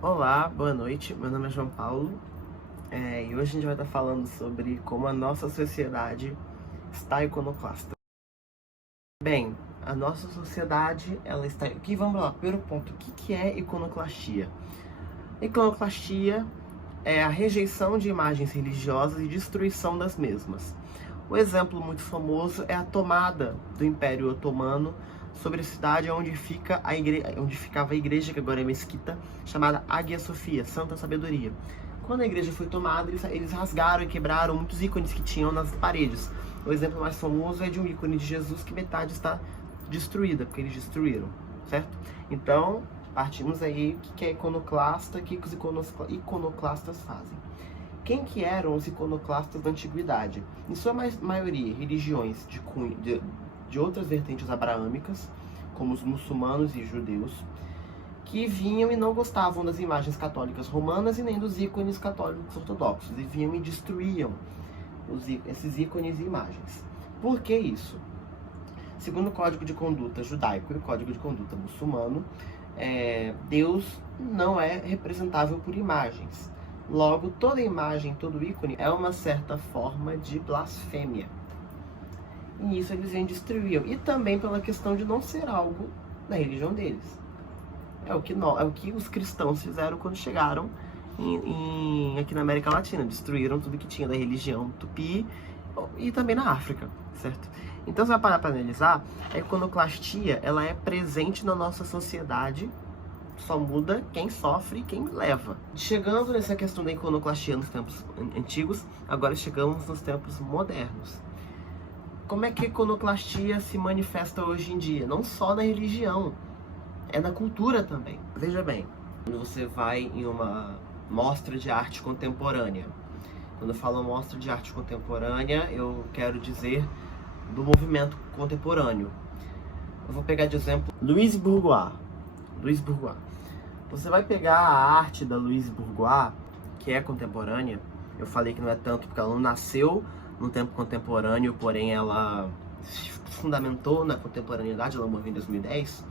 Olá, boa noite. Meu nome é João Paulo e hoje a gente vai estar falando sobre como a nossa sociedade está iconoclasta. Bem, a nossa sociedade ela está aqui. Vamos lá, primeiro ponto: o que é iconoclastia? Iconoclastia é a rejeição de imagens religiosas e destruição das mesmas. O exemplo muito famoso é a tomada do Império Otomano sobre a cidade onde ficava a igreja, que agora é mesquita, chamada Hagia Sophia, Santa Sabedoria. Quando a igreja foi tomada, eles rasgaram e quebraram muitos ícones que tinham nas paredes. O exemplo mais famoso é de um ícone de Jesus que metade está destruída, porque eles destruíram, certo? Então, partimos aí o que é iconoclasta, o que os iconoclastas fazem. Quem que eram os iconoclastas da antiguidade? Em sua maioria, religiões de outras vertentes abraâmicas, como os muçulmanos e judeus, que vinham e não gostavam das imagens católicas romanas e nem dos ícones católicos ortodoxos, e vinham e destruíam esses ícones e imagens. Por que isso? Segundo o Código de Conduta judaico e o Código de Conduta muçulmano, Deus não é representável por imagens. Logo, toda imagem, todo ícone é uma certa forma de blasfêmia. E isso eles destruíam. E também pela questão de não ser algo da religião deles. É o que os cristãos fizeram quando chegaram aqui na América Latina. Destruíram tudo que tinha da religião tupi e também na África, certo? Então, você vai parar para analisar, a iconoclastia ela é presente na nossa sociedade, só muda quem sofre e quem leva. Chegando nessa questão da iconoclastia nos tempos antigos, agora chegamos nos tempos modernos. Como é que a iconoclastia se manifesta hoje em dia? Não só na religião, é na cultura também. Veja bem, quando você vai em uma mostra de arte contemporânea, quando eu falo mostra de arte contemporânea, eu quero dizer do movimento contemporâneo. Eu vou pegar de exemplo Louise Bourgeois. Você vai pegar a arte da Louise Bourgeois, que é contemporânea. Eu falei que não é tanto porque ela não nasceu no tempo contemporâneo, porém ela se fundamentou na contemporaneidade, ela morreu em 2010.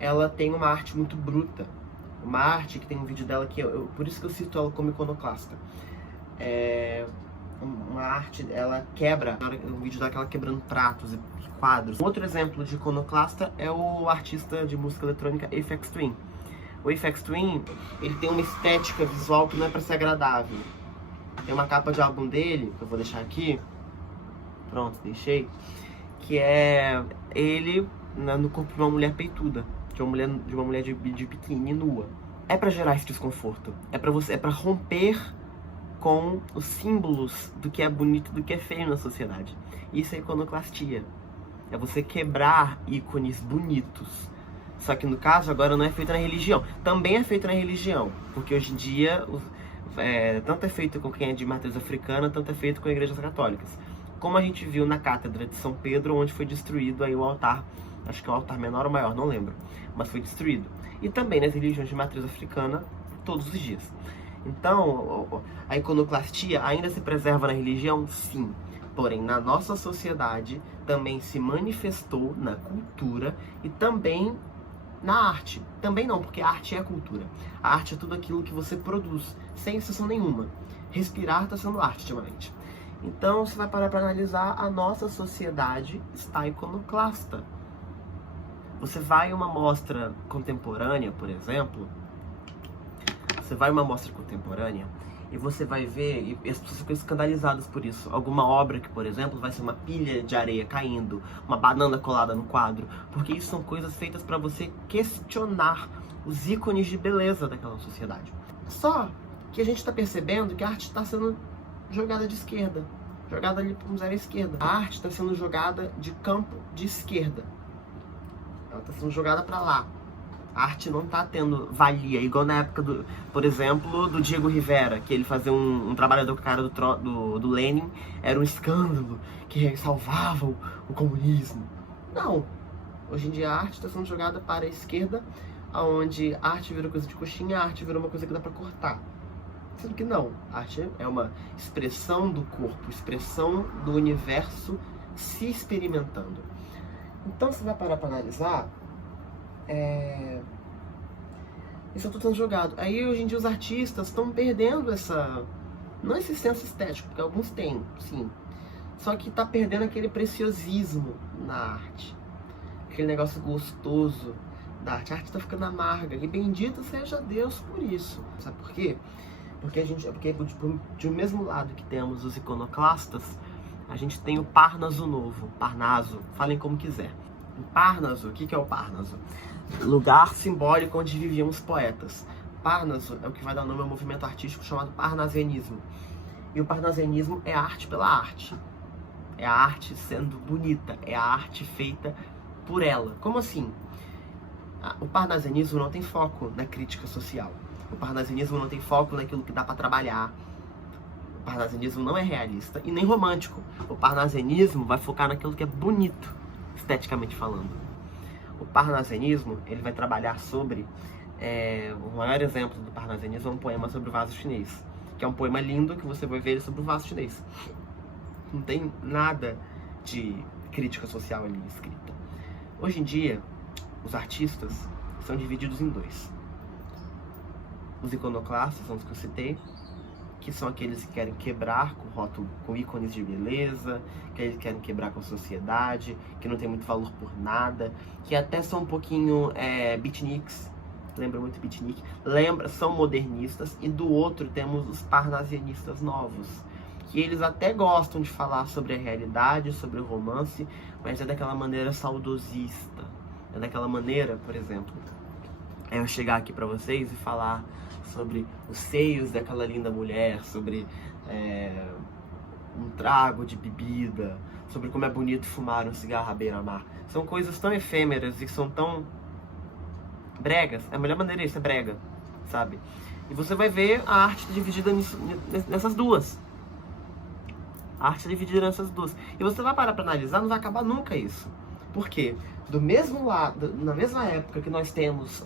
Ela tem uma arte muito bruta, uma arte que tem um vídeo dela que por isso que eu cito ela como iconoclasta. Uma arte, ela quebra, um vídeo daquela quebrando pratos e quadros. Outro exemplo de iconoclasta é o artista de música eletrônica Aphex Twin. O Aphex Twin, ele tem uma estética visual que não é para ser agradável. Tem uma capa de álbum dele, que eu vou deixar aqui, pronto, deixei, que é ele no corpo de uma mulher peituda, de uma mulher de biquíni nua. É para gerar esse desconforto, é para romper com os símbolos do que é bonito e do que é feio na sociedade. Isso é iconoclastia. É você quebrar ícones bonitos. Só que no caso agora não é feito na religião. Também é feito na religião, porque hoje em dia tanto é feito com quem é de matriz africana, tanto é feito com igrejas católicas. Como a gente viu na cátedra de São Pedro, onde foi destruído aí o altar, acho que é o altar menor ou maior, não lembro, mas foi destruído. E também nas religiões de matriz africana, todos os dias. Então, a iconoclastia ainda se preserva na religião? Sim. Porém, na nossa sociedade também se manifestou na cultura e também na arte. Também não, porque a arte é a cultura. A arte é tudo aquilo que você produz, sem exceção nenhuma. Respirar está sendo arte ultimamente. Então, você vai parar para analisar, a nossa sociedade está iconoclasta. Você vai a uma mostra contemporânea, por exemplo, e você vai ver, e as pessoas ficam escandalizadas por isso. Alguma obra que, por exemplo, vai ser uma pilha de areia caindo, uma banana colada no quadro, porque isso são coisas feitas para você questionar os ícones de beleza daquela sociedade. Só que a gente está percebendo que a arte está sendo jogada de esquerda, jogada ali para a esquerda. A arte está sendo jogada de campo de esquerda. Ela está sendo jogada para lá. A arte não tá tendo valia, igual na época, por exemplo, do Diego Rivera, que ele fazia um trabalhador com a cara do Lenin, era um escândalo, que salvava o comunismo. Não. Hoje em dia a arte está sendo jogada para a esquerda, onde a arte virou coisa de coxinha, a arte virou uma coisa que dá para cortar. Sendo que não. A arte é uma expressão do corpo, expressão do universo se experimentando. Então, você vai parar para analisar, Isso é tudo sendo jogado. Aí hoje em dia os artistas estão perdendo essa... Não esse senso estético, porque alguns têm, sim. Só que tá perdendo aquele preciosismo na arte. Aquele negócio gostoso da arte. A arte tá ficando amarga. E bendito seja Deus por isso. Sabe por quê? Porque tipo, de um mesmo lado que temos os iconoclastas, a gente tem o Parnaso novo. Parnaso, falem como quiser. O Parnaso, o que é o Parnaso? Lugar simbólico onde viviam os poetas. Parnaso é o que vai dar nome ao movimento artístico chamado parnasianismo. E o parnasianismo é a arte pela arte. É a arte sendo bonita, é a arte feita por ela. Como assim? O parnasianismo não tem foco na crítica social. O parnasianismo não tem foco naquilo que dá para trabalhar. O parnasianismo não é realista e nem romântico. O parnasianismo vai focar naquilo que é bonito, esteticamente falando. O parnasianismo, ele vai trabalhar sobre... o maior exemplo do parnasianismo é um poema sobre o vaso chinês. Que é um poema lindo que você vai ver sobre o vaso chinês. Não tem nada de crítica social ali escrita. Hoje em dia, os artistas são divididos em dois. Os iconoclastas, são os que eu citei, que são aqueles que querem quebrar com rótulo, com ícones de beleza, que eles querem quebrar com a sociedade, que não tem muito valor por nada, que até são um pouquinho beatniks, lembra muito beatnik, são modernistas, e do outro temos os parnasianistas novos, que eles até gostam de falar sobre a realidade, sobre o romance, mas é daquela maneira saudosista, é daquela maneira, por exemplo, eu chegar aqui pra vocês e falar sobre os seios daquela linda mulher, sobre um trago de bebida, sobre como é bonito fumar um cigarro à beira-mar. São coisas tão efêmeras e são tão bregas. A melhor maneira é isso, é brega, sabe? E você vai ver a arte dividida nessas duas. A arte dividida nessas duas. E você vai parar pra analisar, não vai acabar nunca isso. Por quê? Do mesmo lado, na mesma época que nós temos,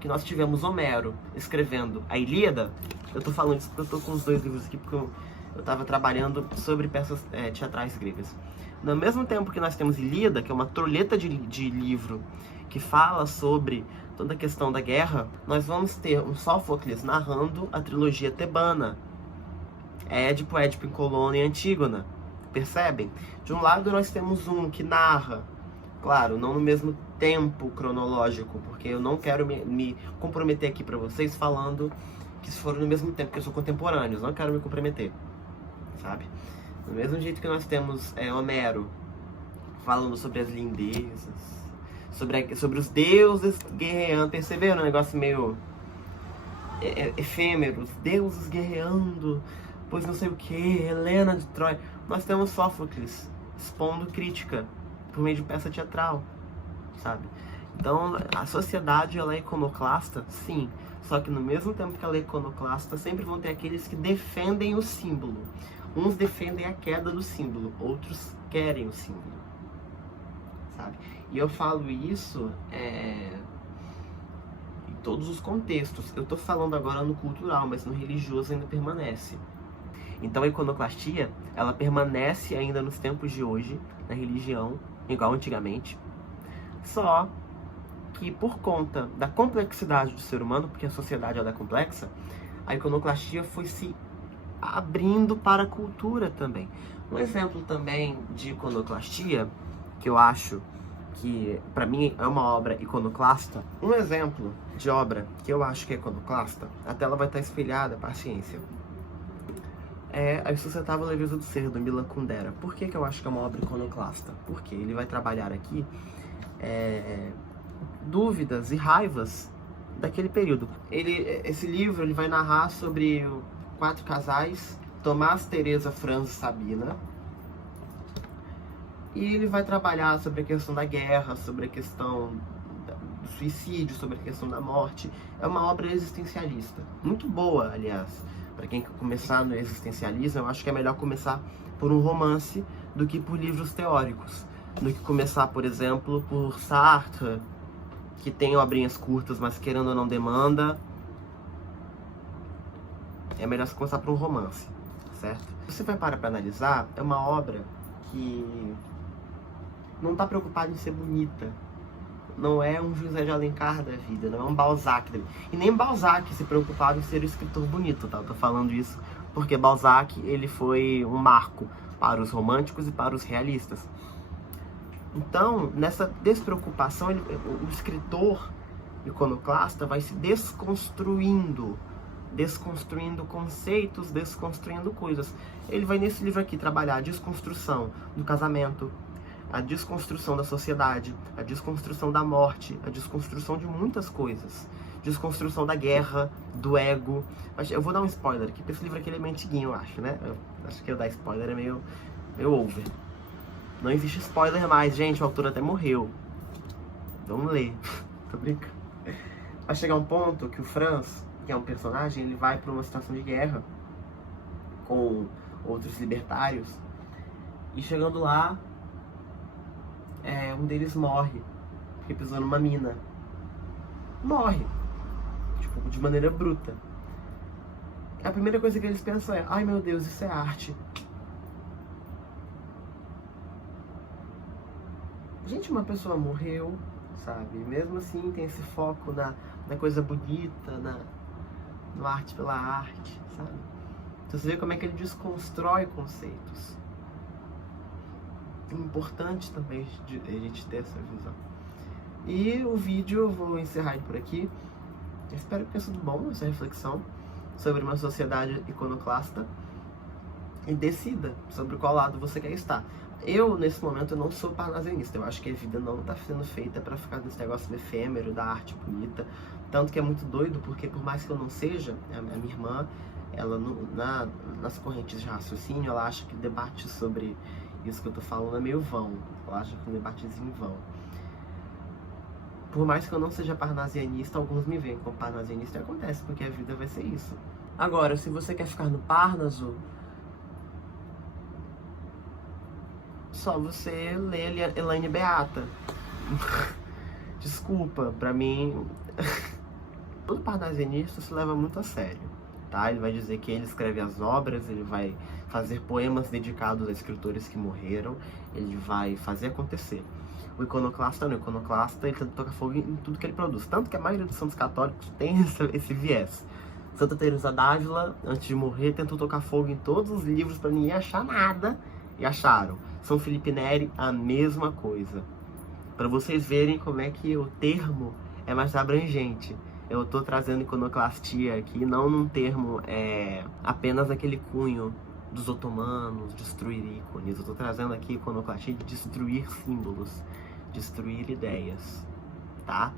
que nós tivemos Homero escrevendo a Ilíada, eu tô falando isso porque eu tô com os dois livros aqui, porque eu tava trabalhando sobre peças teatrais gregas. No mesmo tempo que nós temos Ilíada, que é uma troleta de livro que fala sobre toda a questão da guerra, nós vamos ter um Sófocles narrando a trilogia tebana, Édipo em Colônia e Antígona. Percebem? De um lado nós temos um que narra, claro, não no mesmo tempo cronológico, porque eu não quero me comprometer aqui pra vocês falando que se foram no mesmo tempo, porque eu sou contemporâneo, não quero me comprometer, sabe? Do mesmo jeito que nós temos Homero falando sobre as lindezas, sobre os deuses guerreando, perceberam? Um negócio meio efêmero, os deuses guerreando, pois não sei o que, Helena de Troia. Nós temos Sófocles expondo crítica por meio de peça teatral, sabe? Então, a sociedade, ela é iconoclasta, sim. Só que no mesmo tempo que ela é iconoclasta, sempre vão ter aqueles que defendem o símbolo. Uns defendem a queda do símbolo, outros querem o símbolo, sabe? E eu falo isso em todos os contextos. Eu tô falando agora no cultural, mas no religioso ainda permanece. Então a iconoclastia, ela permanece ainda nos tempos de hoje, na religião, igual antigamente. Só que por conta da complexidade do ser humano, porque a sociedade ela é complexa, a iconoclastia foi se abrindo para a cultura também. Um exemplo também de iconoclastia, que eu acho que para mim é uma obra iconoclasta, um exemplo de obra que eu acho que é iconoclasta, a tela vai estar espelhada, paciência, é A Insustentável Leveza do Ser, do Milan Kundera. Por que eu acho que é uma obra iconoclasta? Porque ele vai trabalhar aqui dúvidas e raivas daquele período. Esse livro ele vai narrar sobre 4 casais, Tomás, Teresa, Franz e Sabina. E ele vai trabalhar sobre a questão da guerra, sobre a questão do suicídio, sobre a questão da morte. É uma obra existencialista. Muito boa, aliás. Para quem quer começar no existencialismo, eu acho que é melhor começar por um romance do que por livros teóricos. Do que começar, por exemplo, por Sartre, que tem obrinhas curtas, mas querendo ou não demanda. É melhor você começar por um romance, certo? Você vai parar para analisar, é uma obra que não está preocupada em ser bonita. não é um José de Alencar da vida, não é um Balzac da vida. E nem Balzac se preocupava em ser um escritor bonito, tá? Eu tô falando isso porque Balzac, ele foi um marco para os românticos e para os realistas. Então, nessa despreocupação, o escritor iconoclasta vai se desconstruindo conceitos, desconstruindo coisas. Ele vai nesse livro aqui trabalhar a desconstrução do casamento, a desconstrução da sociedade, a desconstrução da morte, a desconstrução de muitas coisas, desconstrução da guerra, do ego. Mas eu vou dar um spoiler aqui, porque esse livro aqui ele é meio antiguinho, eu acho, né? Eu acho que eu dar spoiler é meio over. Não existe spoiler mais, gente, o autor até morreu. Vamos ler. Tô brincando. Vai chegar um ponto que o Franz, que é um personagem, ele vai para uma situação de guerra com outros libertários, e chegando lá, um deles morre, porque pisou numa mina. Morre, tipo, de maneira bruta. A primeira coisa que eles pensam é: ai meu Deus, isso é arte. Gente, uma pessoa morreu, sabe? Mesmo assim tem esse foco na coisa bonita, no arte pela arte, sabe? Então você vê como é que ele desconstrói conceitos. É importante também a gente ter essa visão. E o vídeo eu vou encerrar ele por aqui. Eu espero que tenha sido bom essa reflexão sobre uma sociedade iconoclasta. E decida sobre qual lado você quer estar. Eu, nesse momento, não sou parnasianista. Eu acho que a vida não está sendo feita para ficar nesse negócio efêmero, da arte bonita. Tanto que é muito doido, porque por mais que eu não seja, a minha irmã, ela nas correntes de raciocínio, ela acha que o debate sobre isso que eu tô falando é meio vão. Ela acha que é um debatezinho vão. Por mais que eu não seja parnasianista, alguns me veem como parnasianista, e acontece, porque a vida vai ser isso. Agora, se você quer ficar no Parnaso, só você lê Elaine Beata. Desculpa, pra mim... Todo parnasianista se leva muito a sério, tá? Ele vai dizer que ele escreve as obras, ele vai fazer poemas dedicados a escritores que morreram, ele vai fazer acontecer. O iconoclasta não, o iconoclasta ele tenta tocar fogo em tudo que ele produz. Tanto que a maioria dos santos católicos tem esse viés. Santa Teresa d'Ávila, antes de morrer, tentou tocar fogo em todos os livros para ninguém achar nada, e acharam. São Felipe Neri, a mesma coisa. Para vocês verem como é que o termo é mais abrangente. Eu tô trazendo iconoclastia aqui, não num termo apenas aquele cunho dos otomanos, destruir ícones. Eu tô trazendo aqui iconoclastia de destruir símbolos, destruir ideias, tá?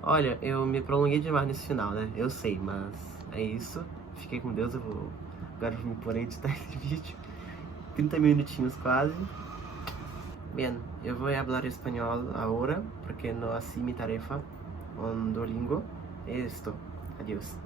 Olha, eu me prolonguei demais nesse final, né? Eu sei, mas é isso. Fiquei com Deus, agora eu vou me pôr a editar esse vídeo. 30 minutinhos quase. Bien, eu vou falar espanhol agora, porque não así mi tarefa on Duolingo. Esto. Adiós.